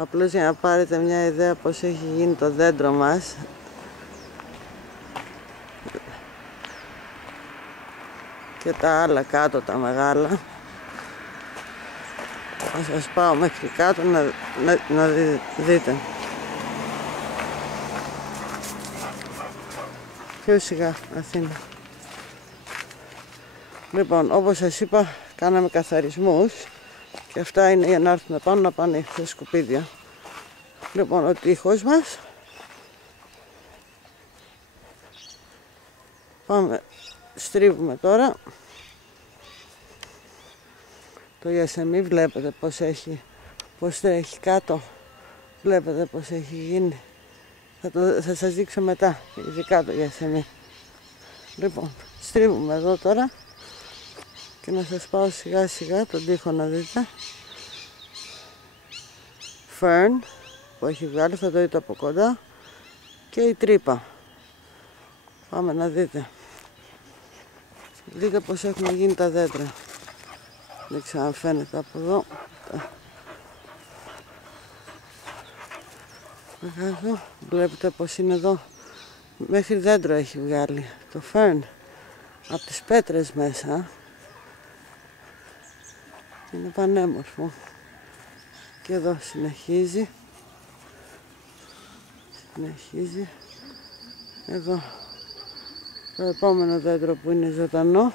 Απλώς για να πάρετε μια ιδέα πως έχει γίνει το δέντρο μας. Και τα άλλα κάτω, τα μεγάλα. Θα σας πάω μέχρι κάτω να δείτε. Πιο σιγά, Αθήνα. Λοιπόν, όπως σας είπα, κάναμε καθαρισμούς. Και αυτά είναι για να έρθουν πάνω να πάνε στα σκουπίδια. Λοιπόν, ο τοίχος μας. Πάμε, στρίβουμε τώρα. Το γιασεμί βλέπετε πως τρέχει κάτω. Βλέπετε πως έχει γίνει. Θα σας δείξω μετά, ειδικά το γιασεμί. Λοιπόν, στρίβουμε εδώ τώρα. Και να σας πάω σιγά σιγά τον τοίχο να δείτε. Fern που έχει βγάλει, θα το δείτε από κοντά. Και η τρύπα. Πάμε να δείτε. Δείτε πως έχουν γίνει τα δέντρα. Δεν ξέρω αν φαίνεται από εδώ. Βλέπετε πως είναι εδώ. Μέχρι δέντρο έχει βγάλει το Fern. Από τις πέτρες μέσα. Είναι πανέμορφο. Και εδώ συνεχίζει. Εδώ το επόμενο δέντρο που είναι ζωντανό.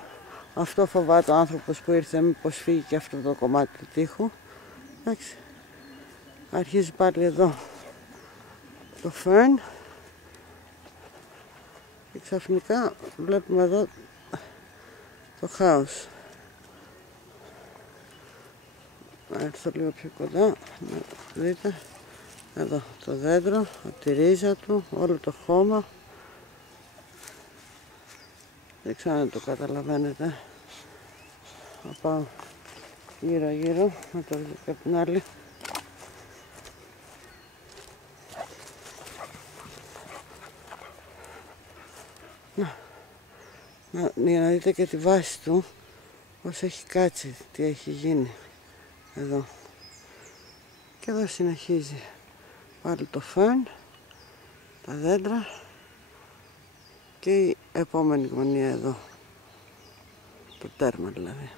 Αυτό φοβάται ο άνθρωπος που ήρθε, μήπως φύγει και αυτό το κομμάτι του τοίχου. Εντάξει. Αρχίζει πάλι εδώ το Fern. Και ξαφνικά βλέπουμε εδώ το χάος. Να έρθω λίγο πιο κοντά, να δείτε. Εδώ το δέντρο, τη ρίζα του, όλο το χώμα. Δεν ξέρω αν το καταλαβαίνετε. Θα πάω γύρω γύρω, να το δείτε και από την άλλη. Για να δείτε και τη βάση του, πώς έχει κάτσει, τι έχει γίνει. Εδώ. Και εδώ συνεχίζει πάλι το Fern, τα δέντρα και η επόμενη γωνία εδώ. Το τέρμα δηλαδή.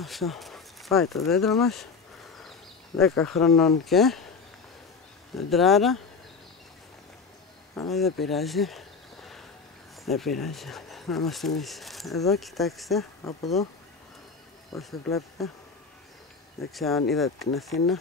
Αυτό. Πάει το δέντρο μας. 10 χρονών και δεντράρα. Αλλά δεν πειράζει. Δεν πειράζει. Να είμαστε εμείς. Εδώ κοιτάξτε από εδώ. Πώς το βλέπετε. Δεν ξέρω αν είδατε την Αθήνα.